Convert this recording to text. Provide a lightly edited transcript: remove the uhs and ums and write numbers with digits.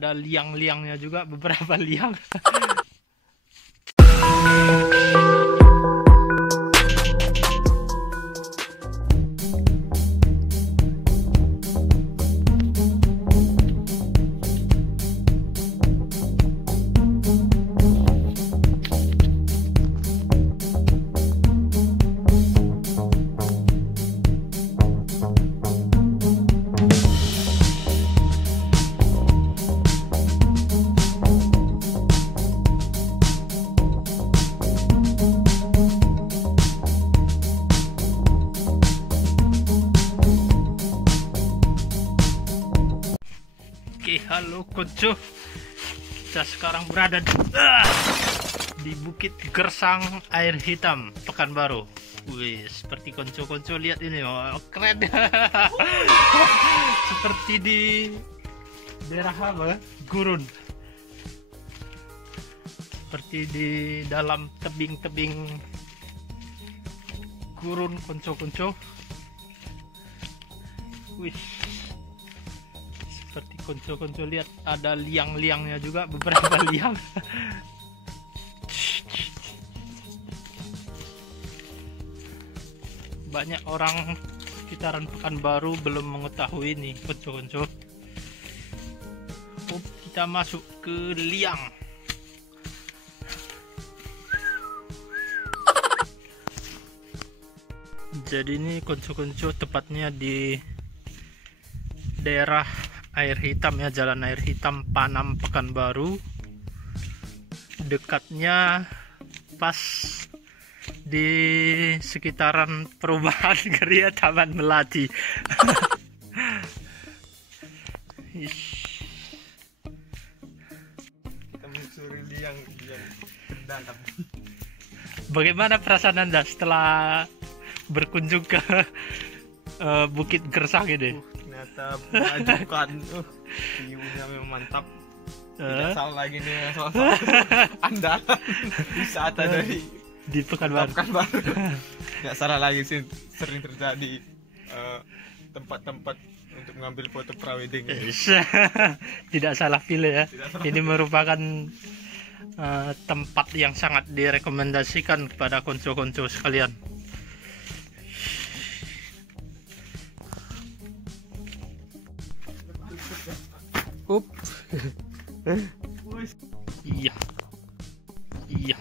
Ada liang-liangnya juga, beberapa liang. Oke, halo konco. Kita sekarang berada di Bukit Gersang Air Hitam, Pekanbaru. Wih, seperti konco-konco lihat ini, oh, keren. Seperti di daerah apa? Gurun. Seperti di dalam tebing-tebing gurun, konco-konco. Wih, seperti konco-konco lihat ada liang-liangnya juga, beberapa liang. Banyak orang sekitaran Pekanbaru belum mengetahui ini konco-konco. Oh, kita masuk ke liang. Jadi ini konco-konco tepatnya di daerah Air Hitam ya, Jalan Air Hitam Panam Pekanbaru. Dekatnya pas di sekitaran perumahan Geria Taman Melati. Kita menyusuri liang dalam. Bagaimana perasaan Anda setelah berkunjung ke Bukit Gersang ini? Ternyata mengajukan, view-nya memang mantap. Tidak salah lagi nih soal andalan wisata di Pekanbaru. Tidak salah lagi sih, sering terjadi tempat-tempat untuk mengambil foto prawedding. Tidak salah pilih ya. Salah. Ini merupakan tempat yang sangat direkomendasikan kepada konco-konco sekalian. Up. Iya. Iya.